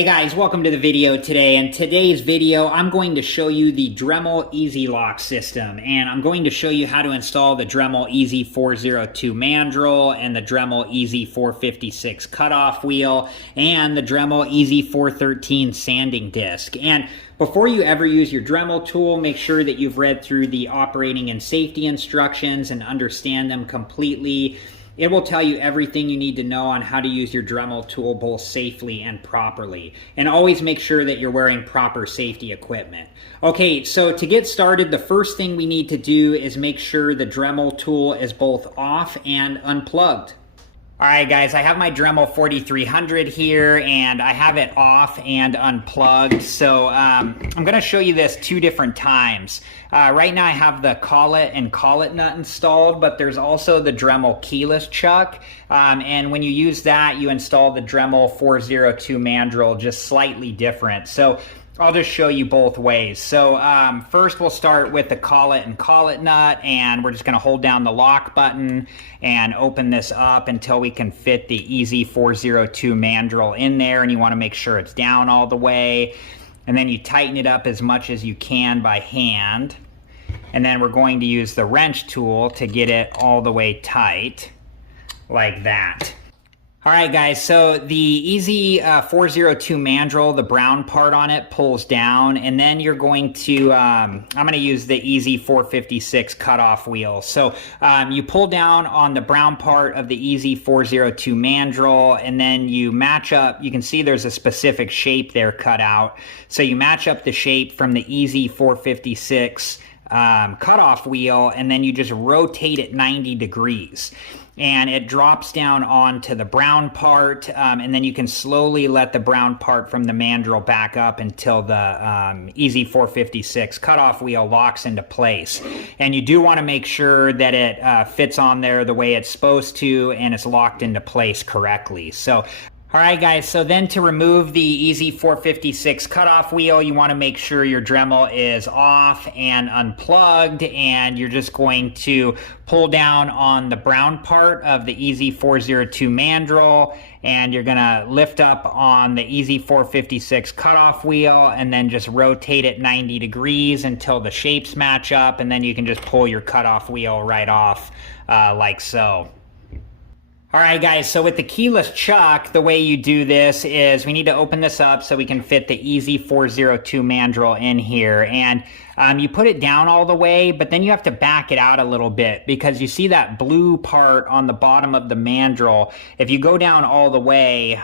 Hey guys, welcome to the video today. In today's video, I'm going to show you the Dremel EZ Lock System, and I'm going to show you how to install the Dremel EZ402 Mandrel and the Dremel EZ456 cutoff wheel and the Dremel EZ413 sanding disc. And before you ever use your Dremel tool, make sure that you've read through the operating and safety instructions and understand them completely. It will tell you everything you need to know on how to use your Dremel tool both safely and properly. And always make sure that you're wearing proper safety equipment. Okay, so to get started, the first thing we need to do is make sure the Dremel tool is both off and unplugged. Alright guys, I have my Dremel 4300 here and I have it off and unplugged. So I'm going to show you this two different times. Right now I have the collet and collet nut installed, but there's also the Dremel keyless chuck. And when you use that, you install the Dremel 402 Mandrel just slightly different. So I'll just show you both ways. So first we'll start with the collet and collet nut, and we're just going to hold down the lock button and open this up until we can fit the EZ402 Mandrel in there, and you want to make sure it's down all the way. And then you tighten it up as much as you can by hand. And then we're going to use the wrench tool to get it all the way tight, like that. Alright guys, so the EZ402 Mandrel, the brown part on it pulls down, and then you're going to, I'm going to use the EZ456 cutoff wheel. So you pull down on the brown part of the EZ402 Mandrel, and then you match up, you can see there's a specific shape there cut out. So you match up the shape from the EZ456 cutoff wheel, and then you just rotate it 90 degrees. And it drops down onto the brown part, and then you can slowly let the brown part from the mandrel back up until the EZ456 cutoff wheel locks into place. And you do want to make sure that it fits on there the way it's supposed to and it's locked into place correctly. So alright guys, so then to remove the EZ456 cutoff wheel, you want to make sure your Dremel is off and unplugged, and you're just going to pull down on the brown part of the EZ402 Mandrel, and you're going to lift up on the EZ456 cutoff wheel and then just rotate it 90 degrees until the shapes match up, and then you can just pull your cutoff wheel right off like so. Alright guys, so with the keyless chuck, the way you do this is we need to open this up so we can fit the EZ402 Mandrel in here, and you put it down all the way, but then you have to back it out a little bit because you see that blue part on the bottom of the mandrel. If you go down all the way,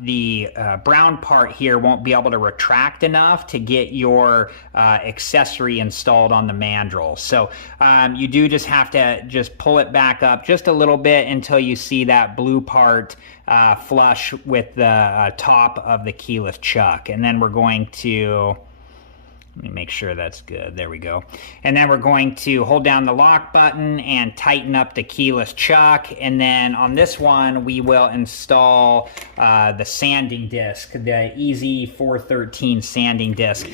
the brown part here won't be able to retract enough to get your accessory installed on the mandrel. So you do just have to just pull it back up just a little bit until you see that blue part flush with the top of the keyless chuck. And then we're going to, let me make sure that's good. There we go. And then we're going to hold down the lock button and tighten up the keyless chuck. And then on this one, we will install the sanding disc, the EZ413 sanding disc.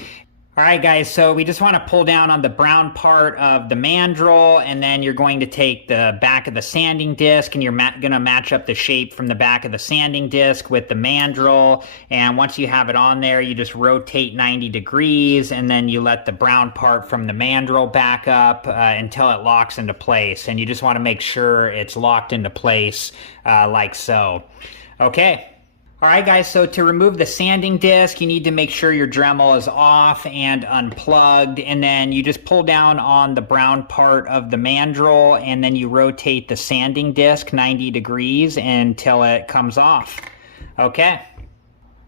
Alright guys, so we just want to pull down on the brown part of the mandrel, and then you're going to take the back of the sanding disc and you're going to match up the shape from the back of the sanding disc with the mandrel, and once you have it on there, you just rotate 90 degrees, and then you let the brown part from the mandrel back up until it locks into place, and you just want to make sure it's locked into place like so. Okay. Alright guys, so to remove the sanding disc, you need to make sure your Dremel is off and unplugged, and then you just pull down on the brown part of the mandrel, and then you rotate the sanding disc 90 degrees until it comes off. Okay.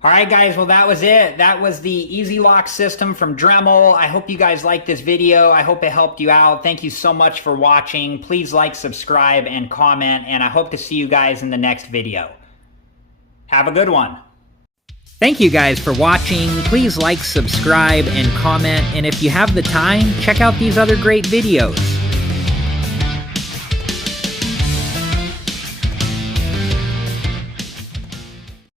Alright guys, well that was it. That was the EZ Lock System from Dremel. I hope you guys liked this video. I hope it helped you out. Thank you so much for watching. Please like, subscribe, and comment, and I hope to see you guys in the next video. Have a good one. Thank you guys for watching. Please like, subscribe, and comment. And if you have the time, check out these other great videos.